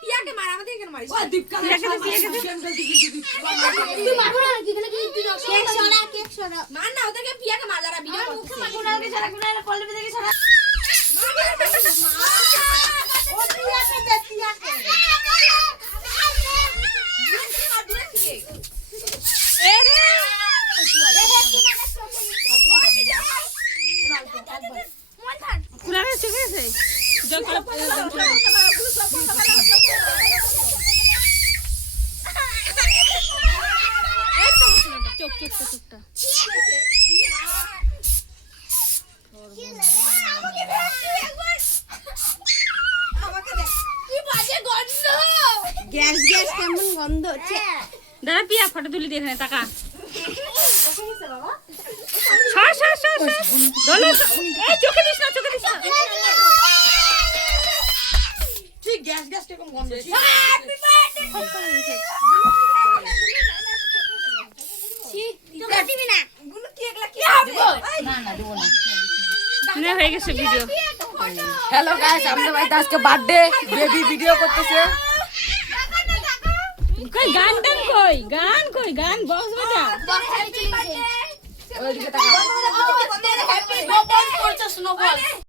টিয়াকে মার আমাদের কেন মারিস? ও দীপকা তুই মারবো না কি এখানে কি কেক সরা মার না ওদেরকে পিয়াকে মার যারা ভিডিও করতেছে। গুনাকে ছাড়া গুনাকে কলবে দেখি সরা ও টিয়াকে দে টিয়াকে দূরে থেকে এ রে কুলারে চোখে আছে জল চোখ চোখটা গ্যাস গ্যাস কেমন গন্ধ হচ্ছে দাঁড়া পিয়া ফটো তুলি দিয়ে এখানে টাকা সর সর সর সর দোলো এই চোখে দিস না ঠিক গ্যাস গ্যাস কেমন গন্ধ হচ্ছে। তোকে দিবি না গুলো কি এগুলা কি হবে? না হয়ে গেছে ভিডিও হ্যালো গাইস আমাদের বাড়িতে আজকে বার্থডে বেবি ভিডিও করতেছে কই গান কই গান বক্স বাজা ওইদিকে তাকা হ্যাপি বার্থডে করছে স্নোবল।